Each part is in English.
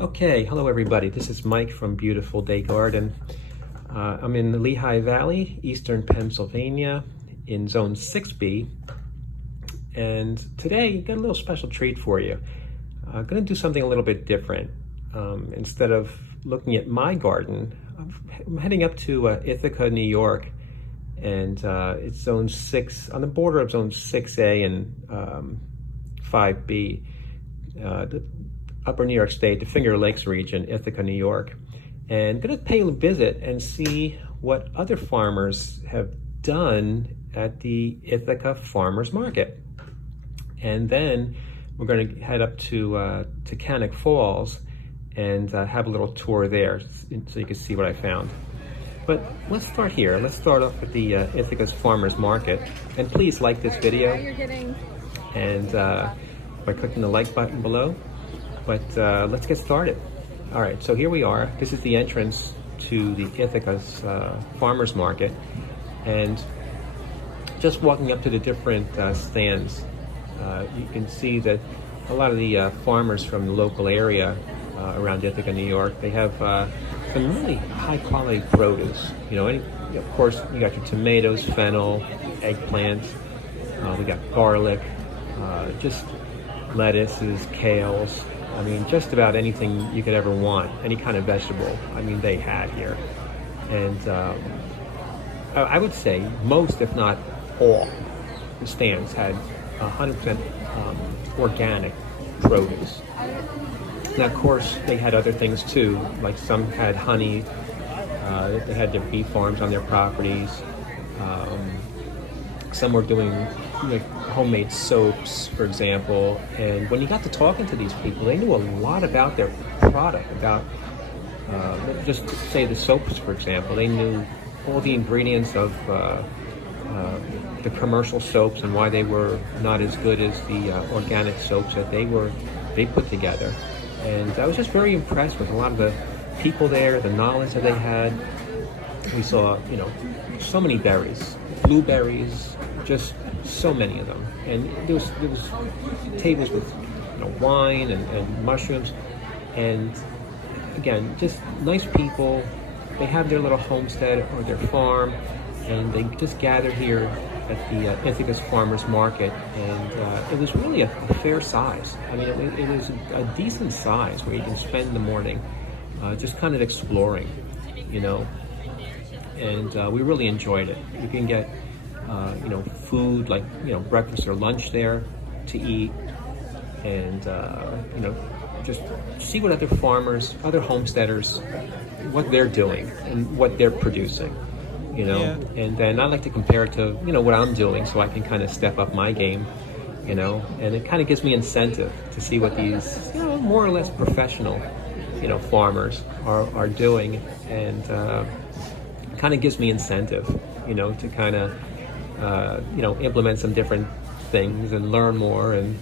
Okay, hello everybody. This is Mike from Beautiful Day Garden. I'm in the Lehigh Valley, eastern Pennsylvania, in Zone 6B. And today, got a little special treat for you. I'm going to do something a little bit different. Instead of looking at my garden, I'm heading up to Ithaca, New York. And it's Zone 6, on the border of Zone 6A and 5B. The Upper New York State, the Finger Lakes region, Ithaca, New York, and going to pay a visit and see what other farmers have done at the Ithaca Farmers Market. And then we're going to head up to Taughannock Falls and have a little tour there so you can see what I found. But let's start here. Let's start off with the Ithaca's Farmers Market. And please like this video and by clicking the like button below. But let's get started. All right, so here we are. This is the entrance to the Ithaca's Farmers Market. And just walking up to the different stands, you can see that a lot of the farmers from the local area around Ithaca, New York, they have some really high quality produce. You know, of course, you got your tomatoes, fennel, eggplants, we got garlic, just lettuces, kales. I mean, just about anything you could ever want, any kind of vegetable, I mean, they had here. And I would say most, if not all, the stands had 100% organic produce. Now, of course, they had other things too, like some had honey, they had their bee farms on their properties. Some were doing homemade soaps, for example. And when you got to talking to these people, they knew a lot about their product, about just say the soaps, for example. They knew all the ingredients of the commercial soaps and why they were not as good as the organic soaps that they put together. And I was just very impressed with a lot of the people there, the knowledge that they had. We saw, so many berries, blueberries, just so many of them. And there was tables with wine and mushrooms. And again, just nice people. They have their little homestead or their farm, and they just gather here at the Ithaca's Farmers Market. And it was really a fair size. I mean, it was a decent size where you can spend the morning just kind of exploring, and we really enjoyed it. You can get food like breakfast or lunch there to eat, and just see what other farmers, other homesteaders, what they're doing and what they're producing. Yeah. And then I like to compare it to what I'm doing, so I can kind of step up my game. And it kind of gives me incentive to see what these more or less professional farmers are doing, and kind of gives me incentive to kind of implement some different things and learn more. And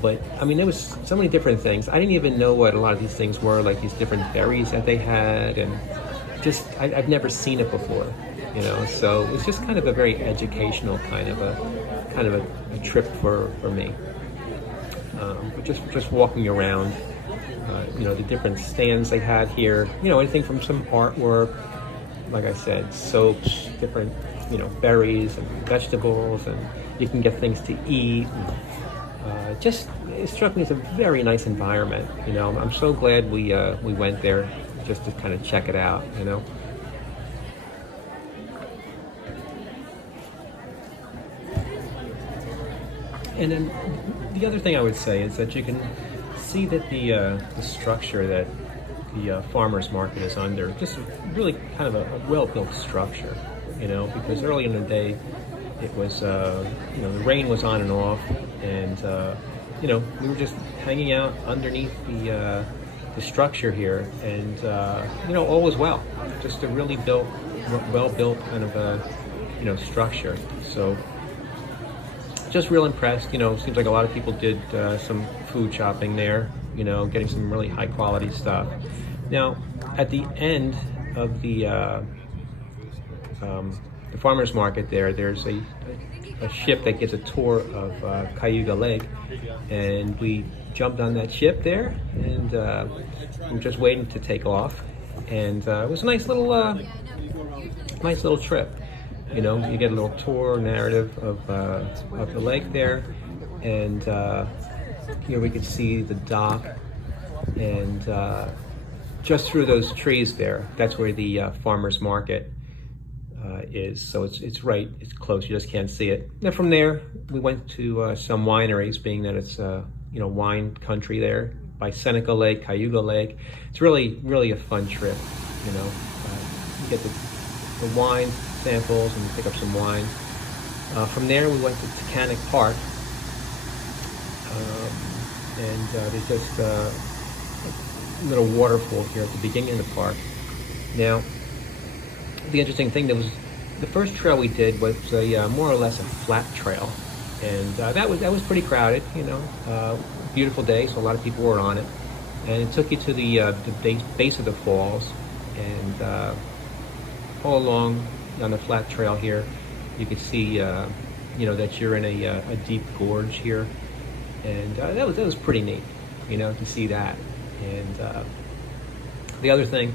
but I mean, there was so many different things. I didn't even know what a lot of these things were, like these different berries that they had, and just I've never seen it before, so it was just kind of a very educational kind of a trip for me. But just walking around, the different stands they had here, anything from some artwork, like I said, soaps, different berries and vegetables, and you can get things to eat. It struck me as a very nice environment. I'm so glad we went there just to kind of check it out. And then the other thing I would say is that you can see that the structure that the farmers market is under, just really kind of a well-built structure. Because early in the day, it was, the rain was on and off, and, we were just hanging out underneath the structure here, and, all was well. Just a really well-built kind of a, structure. So, just real impressed. Seems like a lot of people did some food shopping there, getting some really high-quality stuff. Now, at the end of the farmers market there's a ship that gives a tour of Cayuga Lake, and we jumped on that ship there, and we were just waiting to take off. And it was a nice little trip. You know, you get a little tour narrative of the lake there, and here we could see the dock, and just through those trees there, that's where the farmers market is. So it's right, it's close. You just can't see it. And from there, we went to some wineries, being that it's wine country there by Seneca Lake, Cayuga Lake. It's really a fun trip. You know, you get the wine samples and pick up some wine. From there, we went to Taughannock Park, and there's just a little waterfall here at the beginning of the park. Now, the interesting thing, the first trail we did was more or less a flat trail, and that was pretty crowded. You know, beautiful day, so a lot of people were on it, and it took you to the base of the falls, and all along on the flat trail here, you can see that you're in a deep gorge here, and that was pretty neat, to see that. And the other thing,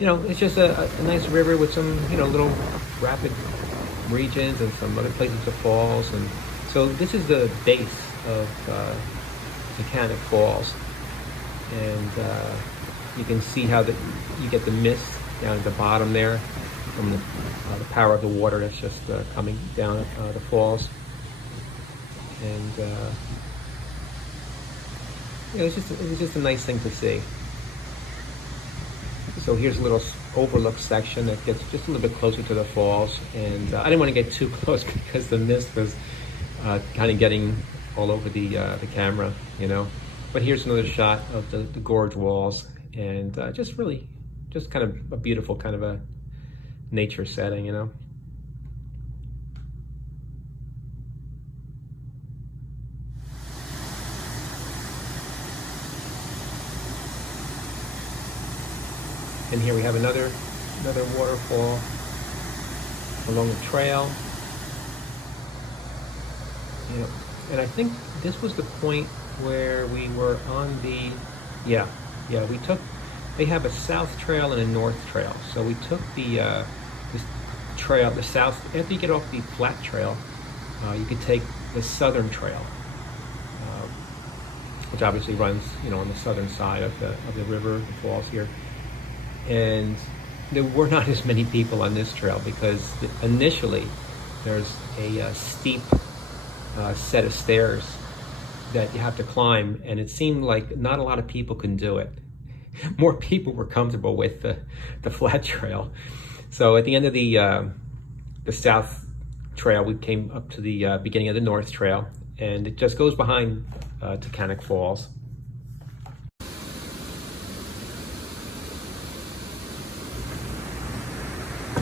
it's just a nice river with some little rapid regions and some other places of falls. And so this is the base of Taughannock Falls, and you can see how you get the mist down at the bottom there from the power of the water that's just coming down the falls. And it was just a nice thing to see. So here's a little overlook section that gets just a little bit closer to the falls, and I didn't want to get too close because the mist was kind of getting all over the camera, But here's another shot of the gorge walls, and just kind of a beautiful kind of a nature setting, And here we have another waterfall along the trail. And I think this was the point where we were on the, they have a south trail and a north trail. So we took the trail, the south, after you get off the flat trail, you could take the southern trail, which obviously runs, on the southern side of the river, the falls here. And there were not as many people on this trail because initially there's a steep set of stairs that you have to climb, and it seemed like not a lot of people can do it. More people were comfortable with the flat trail. So at the end of the south trail, we came up to the beginning of the north trail, and it just goes behind Taughannock Falls.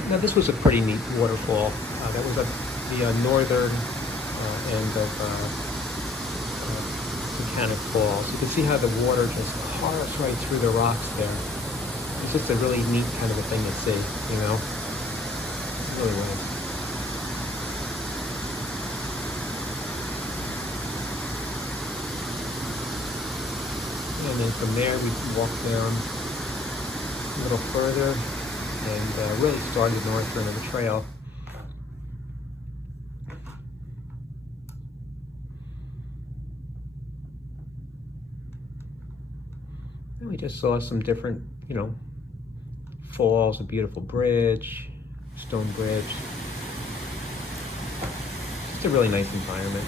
Now this was a pretty neat waterfall. That was at the northern end of Taughannock Falls. You can see how the water just harps right through the rocks there. It's just a really neat kind of a thing to see, Really nice. And then from there we walked down a little further and really started the north end of the trail. And we just saw some different, falls, a beautiful bridge, stone bridge. It's a really nice environment,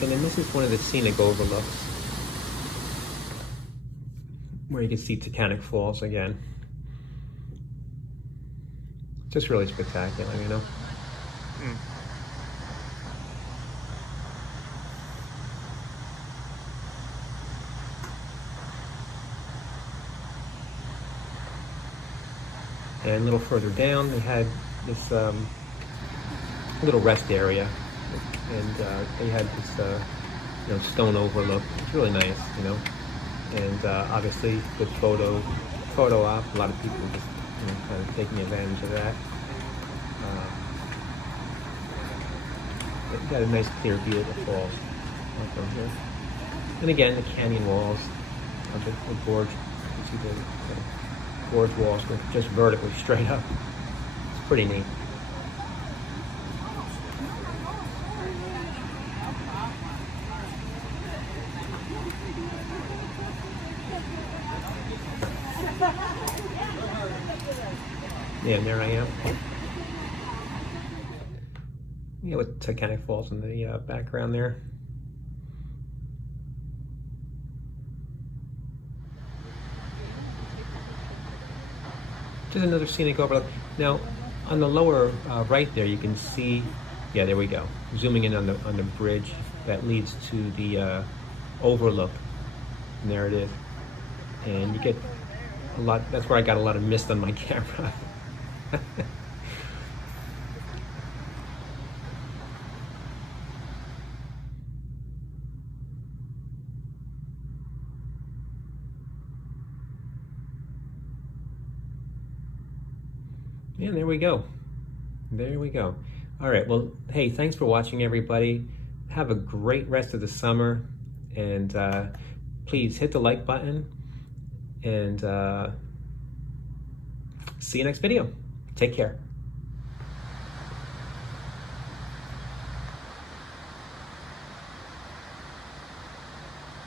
And then this is one of the scenic overlooks where you can see Taughannock Falls again. Just really spectacular, And a little further down, they had this little rest area. And they had this, stone overlook. It's really nice, And obviously, good photo op. A lot of people just, kind of taking advantage of that. Got a nice clear view of the falls from here. And again, the canyon walls of the gorge. You see the gorge walls go just vertically straight up. It's pretty neat. Yeah, and there I am. Yeah, with Taughannock Falls in the background there. Just another scenic overlook. Now, on the lower right there, you can see. Yeah, there we go. Zooming in on the bridge that leads to the overlook. And there it is. And you get a lot. That's where I got a lot of mist on my camera. And there we go. There we go. All right. Well, hey, thanks for watching, everybody. Have a great rest of the summer. And please hit the like button. And see you next video. Take care.